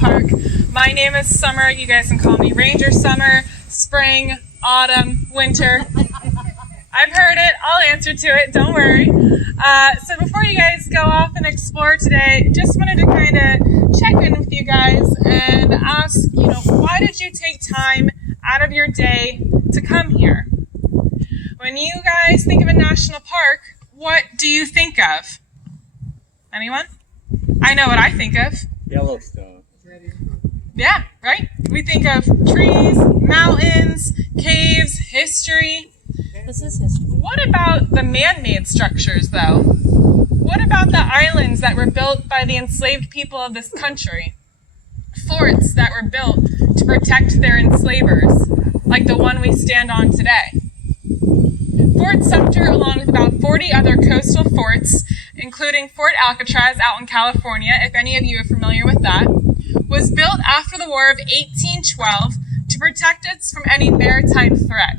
Park. My name is Summer. You guys can call me Ranger Summer, spring, autumn, winter. I've heard it. I'll answer to it. Don't worry. So before you guys go off and explore today, just wanted to kind of check in with you guys and ask, why did you take time out of your day to come here? When you guys think of a national park, what do you think of? Anyone? I know what I think of. Yellowstone. Yeah, right? We think of trees, mountains, caves, history. This is history. What about the man-made structures, though? What about the islands that were built by the enslaved people of this country? Forts that were built to protect their enslavers, like the one we stand on today. Fort Sumter, along with about 40 other coastal forts, including Fort Alcatraz out in California, if any of you are familiar with that, was built after the War of 1812 to protect us from any maritime threat.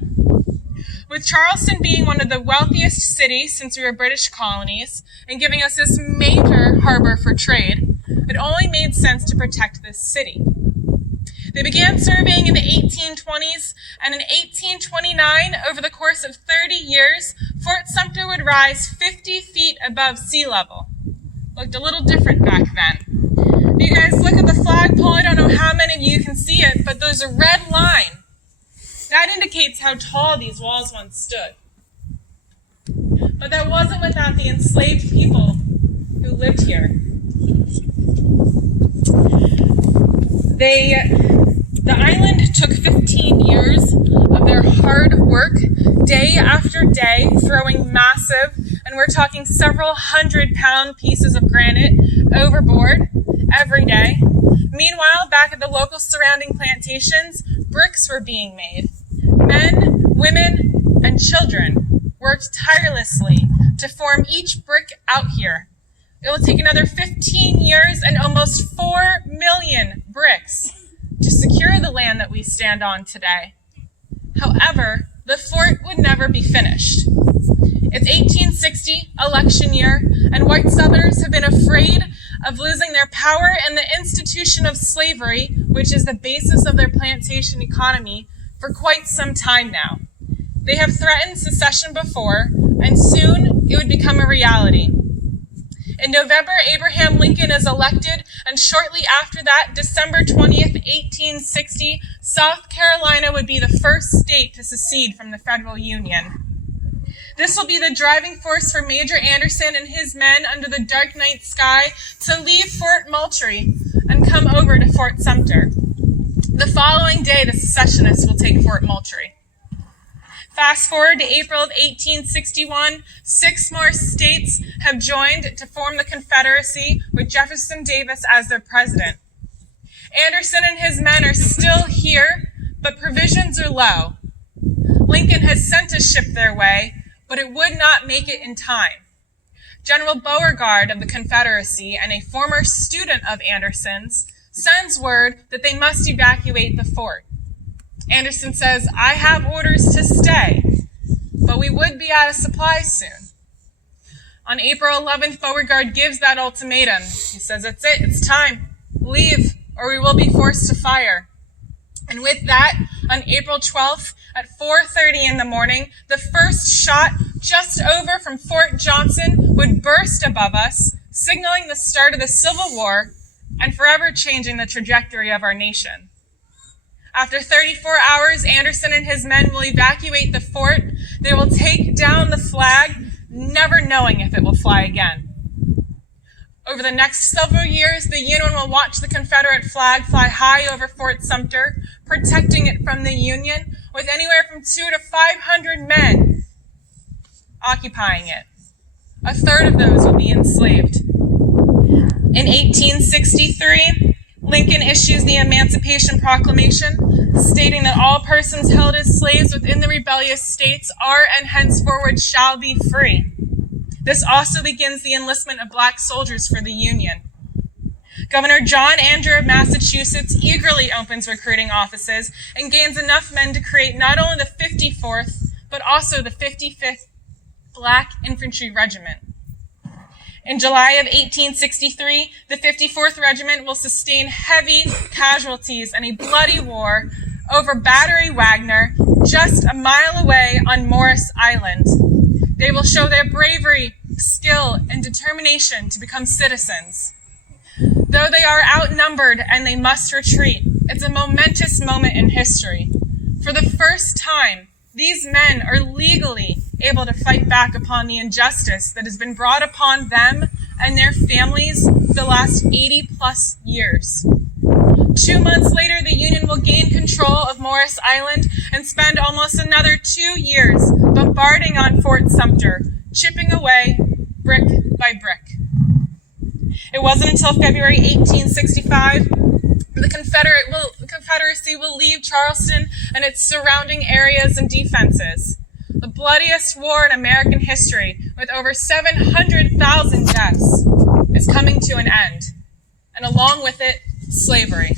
With Charleston being one of the wealthiest cities since we were British colonies and giving us this major harbor for trade, it only made sense to protect this city. They began surveying in the 1820s, and in 1829, over the course of 30 years, Fort Sumter would rise 50 feet above sea level. Looked a little different back then. If you guys look at the flagpole, I don't know how many of you can see it, but there's a red line. That indicates how tall these walls once stood. But that wasn't without the enslaved people who lived here. The island took 15 years of their hard work, day after day, throwing massive, and we're talking several 100-pound pieces of granite overboard every day. Meanwhile, back at the local surrounding plantations, bricks were being made. Men, women, and children worked tirelessly to form each brick out here. It will take another 15 years and almost 4 million bricks to secure the land that we stand on today. However, the fort would never be finished. It's 1860, election year, and white Southerners have been afraid of losing their power and the institution of slavery, which is the basis of their plantation economy, for quite some time now. They have threatened secession before, and soon it would become a reality. In November, Abraham Lincoln is elected, and shortly after that, December 20th, 1860, South Carolina would be the first state to secede from the federal union. This will be the driving force for Major Anderson and his men under the dark night sky to leave Fort Moultrie and come over to Fort Sumter. The following day, the secessionists will take Fort Moultrie. Fast forward to April of 1861, 6 more states have joined to form the Confederacy with Jefferson Davis as their president. Anderson and his men are still here, but provisions are low. Lincoln has sent a ship their way, but it would not make it in time. General Beauregard of the Confederacy and a former student of Anderson's sends word that they must evacuate the fort. Anderson says, I have orders to stay, but we would be out of supplies soon. On April 11th, Beauregard gives that ultimatum. He says, that's it, it's time. Leave, or we will be forced to fire. And with that, on April 12th, at 4:30 in the morning, the first shot just over from Fort Johnson would burst above us, signaling the start of the Civil War and forever changing the trajectory of our nation. After 34 hours, Anderson and his men will evacuate the fort. They will take down the flag, never knowing if it will fly again. Over the next several years, the Union will watch the Confederate flag fly high over Fort Sumter, protecting it from the Union, with anywhere from 200 to 500 men occupying it. A third of those will be enslaved. In 1863, Lincoln issues the Emancipation Proclamation, stating that all persons held as slaves within the rebellious states are and henceforward shall be free. This also begins the enlistment of black soldiers for the Union. Governor John Andrew of Massachusetts eagerly opens recruiting offices and gains enough men to create not only the 54th, but also the 55th Black Infantry Regiment. In July of 1863, the 54th Regiment will sustain heavy casualties in a bloody war over Battery Wagner just a mile away on Morris Island. They will show their bravery, skill, and determination to become citizens. Though they are outnumbered and they must retreat, it's a momentous moment in history. For the first time, these men are legally able to fight back upon the injustice that has been brought upon them and their families for the last 80-plus years. 2 months later, the Union will gain control of Morris Island and spend almost another 2 years bombarding on Fort Sumter, chipping away brick by brick. It wasn't until February 1865 the Confederacy will leave Charleston and its surrounding areas and defenses. The bloodiest war in American history, with over 700,000 deaths, is coming to an end, and along with it, slavery.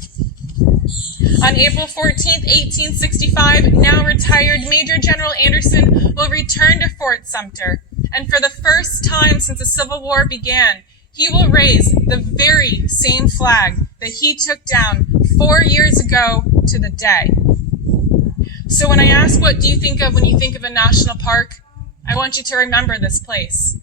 On April 14, 1865, now retired Major General Anderson will return to Fort Sumter, and for the first time since the Civil War began, he will raise the very same flag that he took down 4 years ago to the day. So when I ask what do you think of when you think of a national park, I want you to remember this place.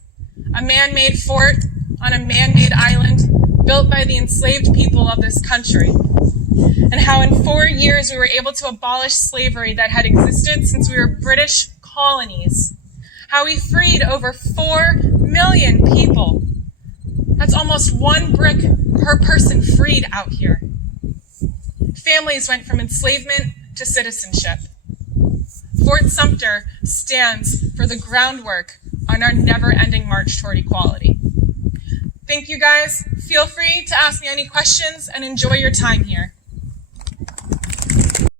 A man-made fort on a man-made island built by the enslaved people of this country. And how in 4 years we were able to abolish slavery that had existed since we were British colonies. How we freed over 4 million people. That's almost 1 brick per person freed out here. Families went from enslavement to citizenship. Fort Sumter stands for the groundwork on our never-ending march toward equality. Thank you guys. Feel free to ask me any questions and enjoy your time here.